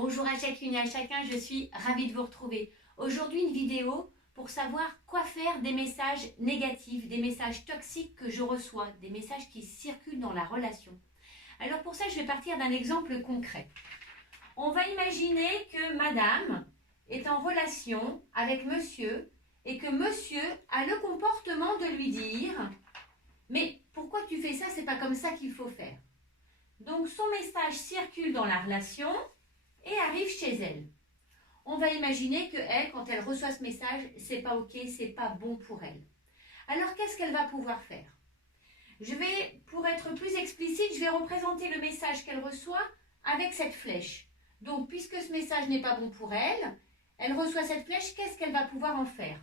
Bonjour à chacune et à chacun, je suis ravie de vous retrouver. Aujourd'hui, une vidéo pour savoir quoi faire des messages négatifs, des messages toxiques que je reçois, des messages qui circulent dans la relation. Alors pour ça, je vais partir d'un exemple concret. On va imaginer que madame est en relation avec monsieur et que monsieur a le comportement de lui dire « Mais pourquoi tu fais ça? C'est pas comme ça qu'il faut faire. » Donc son message circule dans la relation et arrive chez elle. On va imaginer que elle, quand elle reçoit ce message, c'est pas ok, c'est pas bon pour elle. Alors qu'est-ce qu'elle va pouvoir faire? Pour être plus explicite, je vais représenter le message qu'elle reçoit avec cette flèche. Donc, puisque ce message n'est pas bon pour elle, elle reçoit cette flèche, qu'est-ce qu'elle va pouvoir en faire?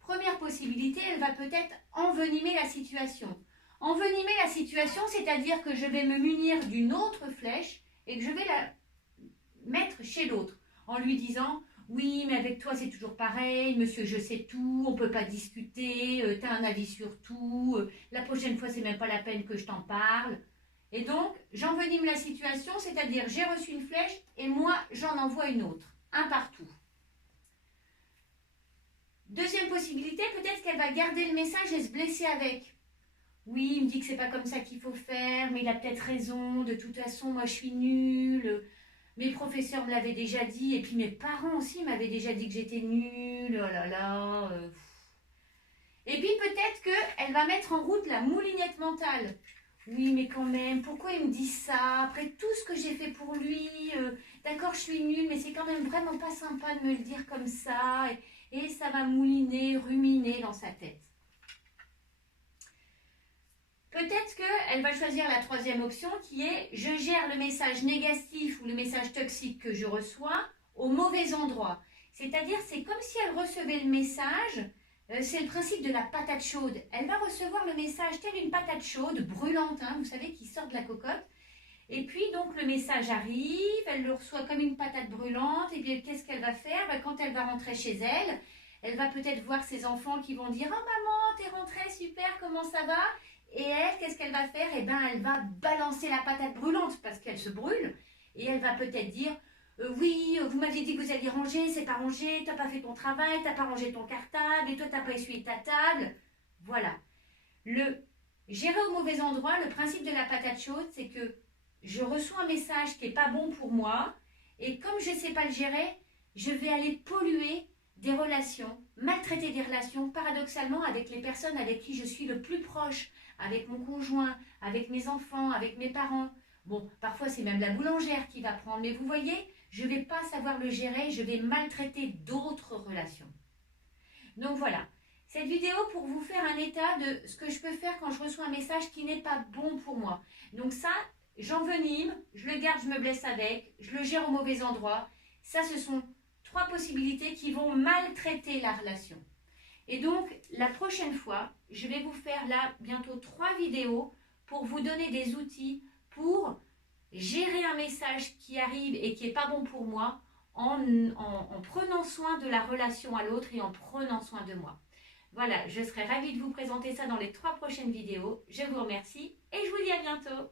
Première possibilité, elle va peut-être envenimer la situation. Envenimer la situation, c'est-à-dire que je vais me munir d'une autre flèche et que je vais la mettre chez l'autre en lui disant « Oui, mais avec toi c'est toujours pareil, monsieur je sais tout, on ne peut pas discuter, tu as un avis sur tout, la prochaine fois c'est même pas la peine que je t'en parle. » Et donc j'envenime la situation, c'est-à-dire j'ai reçu une flèche et moi j'en envoie une autre, un partout. Deuxième possibilité, peut-être qu'elle va garder le message et se blesser avec. Oui, il me dit que c'est pas comme ça qu'il faut faire, mais il a peut-être raison, de toute façon moi je suis nulle. Mes professeurs me l'avaient déjà dit, et puis mes parents aussi m'avaient déjà dit que j'étais nulle, oh là là. Et puis peut-être qu'elle va mettre en route la moulinette mentale. Oui, mais quand même, pourquoi il me dit ça? Après tout ce que j'ai fait pour lui, d'accord, je suis nulle, mais c'est quand même vraiment pas sympa de me le dire comme ça. Et ça va mouliner, ruminer dans sa tête. Peut-être qu'elle va choisir la troisième option qui est « je gère le message négatif ou le message toxique que je reçois au mauvais endroit ». C'est-à-dire, c'est comme si elle recevait le message, c'est le principe de la patate chaude. Elle va recevoir le message telle une patate chaude, brûlante, hein, vous savez, qui sort de la cocotte. Et puis, donc, le message arrive, elle le reçoit comme une patate brûlante. Et bien, qu'est-ce qu'elle va faire? Quand elle va rentrer chez elle, elle va peut-être voir ses enfants qui vont dire « Oh maman, t'es rentrée, super, comment ça va ?» Et elle, qu'est-ce qu'elle va faire? Eh bien, elle va balancer la patate brûlante parce qu'elle se brûle. Et elle va peut-être dire oui, vous m'aviez dit que vous alliez ranger, c'est pas rangé, t'as pas fait ton travail, t'as pas rangé ton cartable, et toi t'as pas essuyé ta table. » Voilà. Le gérer au mauvais endroit, le principe de la patate chaude, c'est que je reçois un message qui n'est pas bon pour moi, et comme je ne sais pas le gérer, je vais aller polluer des relations, maltraiter des relations, paradoxalement, avec les personnes avec qui je suis le plus proche, avec mon conjoint, avec mes enfants, avec mes parents. Bon, parfois c'est même la boulangère qui va prendre, mais vous voyez, je ne vais pas savoir le gérer, je vais maltraiter d'autres relations. Donc voilà, cette vidéo pour vous faire un état de ce que je peux faire quand je reçois un message qui n'est pas bon pour moi. Donc ça, j'envenime, je le garde, je me blesse avec, je le gère au mauvais endroit. Ça, ce sont trois possibilités qui vont maltraiter la relation. Et donc, la prochaine fois, je vais vous faire là bientôt 3 vidéos pour vous donner des outils pour gérer un message qui arrive et qui n'est pas bon pour moi en prenant soin de la relation à l'autre et en prenant soin de moi. Voilà, je serai ravie de vous présenter ça dans les 3 prochaines vidéos. Je vous remercie et je vous dis à bientôt.